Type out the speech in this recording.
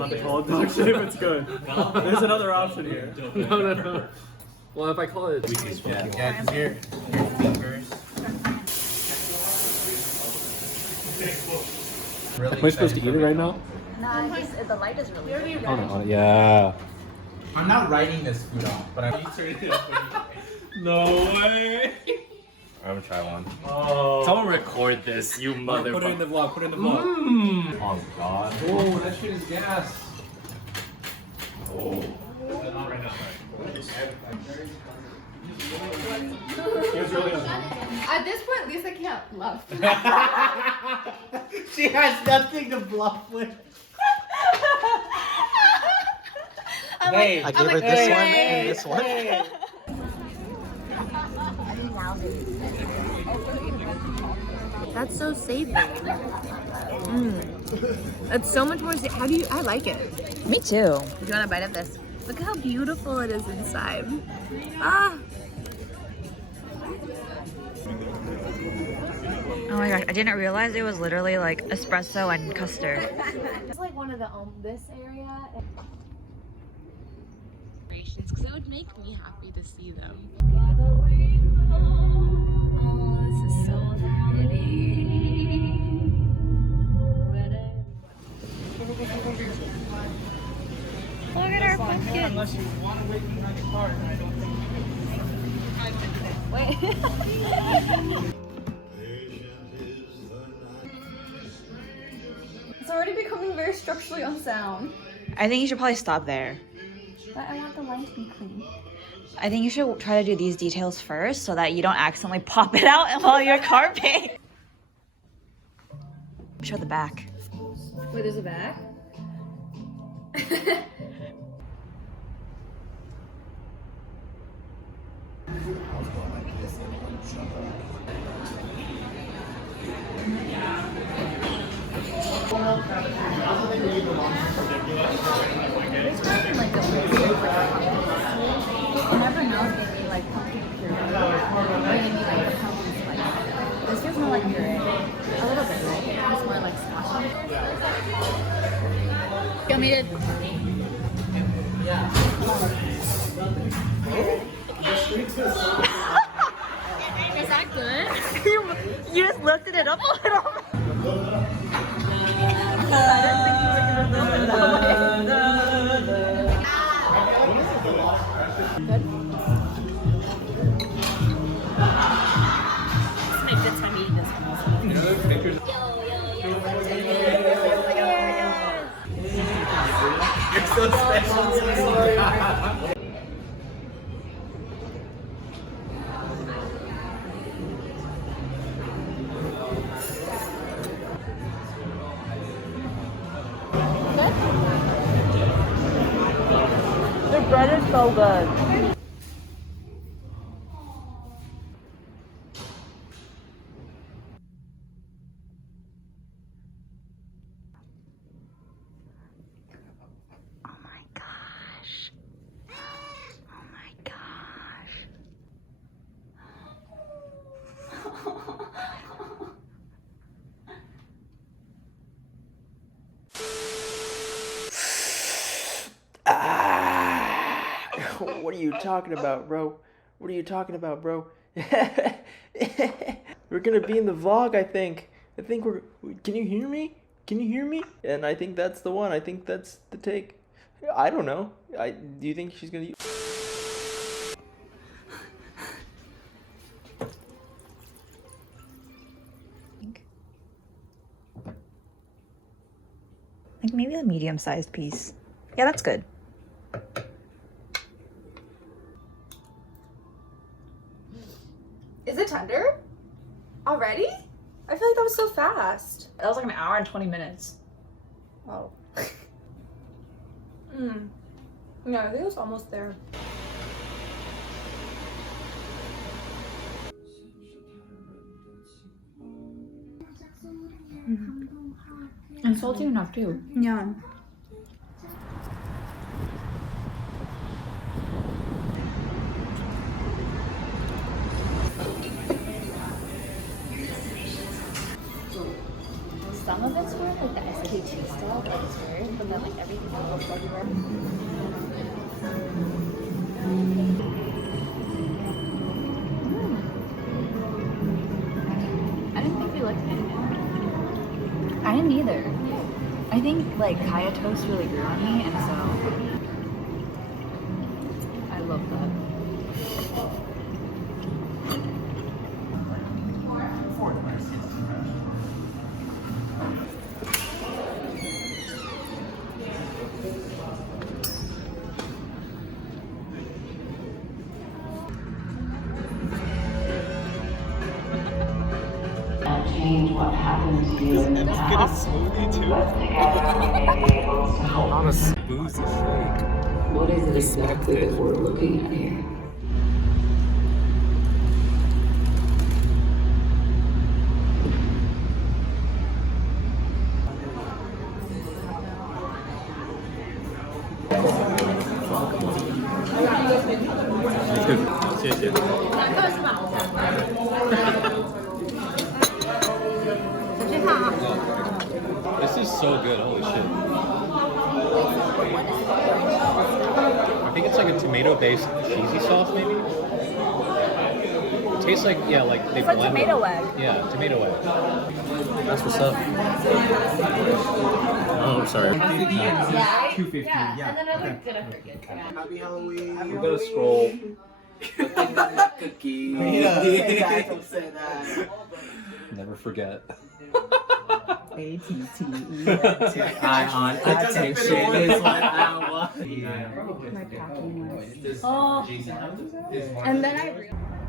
not to call it dog shit if it's good. There's another option here. No. Well, if I call it... Yeah, because your fingers... Really Am I supposed to eat it right now? Nah, the light is really good. Oh, no. Yeah. I'm not writing this food off, but I'm... No way. I'm gonna try one. Oh. Don't record this, you motherfucker. Put it in the vlog. Put it in the vlog. Oh, God. Oh, that shit is gas. Oh. At this point, Lisa can't bluff. She has nothing to bluff with. Hey, I gave her this one and this one. That's so savory. It's so much more. I like it. Me too. You want a bite of this? Look how beautiful it is inside. Ah. Oh my gosh, I didn't realize it was literally like espresso and custard. It's like one of the this area. Because it would make me happy to see them. Oh, this is so pretty. Look at our pumpkin. Unless you want to wait behind the car, and I don't think. Wait. It's already becoming very structurally unsound. I think you should probably stop there. But I want the line to be clean. I think you should try to do these details first so that you don't accidentally pop it out while you're carving. Show the back. Wait, there's a bag? There's probably like a weird you never know if they need like pumpkin puree or they need like the pumpkin spice. This feels more like puree. A little bit, right? It's more like squash. You want me to? Is that good? You just lifted it up a little. You're so special to me. The bread is so good. Oh my gosh. Oh my gosh. What are you talking about, bro? What are you talking about, bro? We're gonna be in the vlog, I think. Can you hear me? Can you hear me? And I think that's the one. I think that's the take. I don't know. Do you think she's gonna use... Like maybe a medium-sized piece. Yeah, that's good. Is it tender? Already? I feel like that was so fast. That was like an hour and 20 minutes. Oh. Yeah, I think it was almost there. And salty enough too. Yeah. Some of it's weird, like the SKT stuff, like it's weird, but that like everything will go everywhere. I didn't think we liked it. I didn't either. I think like kaya toast really grew on me, and so I love that. Change what happened to you in the past. smoothie too. Together we may be able to help. Not a smoothie shake. What is it exactly that we're looking at here? This is so good, holy shit. I think it's like a tomato-based cheesy sauce, maybe? It tastes like, yeah, like they blended. tomato egg. Yeah, tomato egg. That's what's up. Oh, sorry. Yeah. 250. Yeah. And then I was gonna forget. Happy Halloween. We gotta scroll. Cookie. Don't say that. Never forget. Eye on attention is what I want. My packing was. Oh. And then I realized.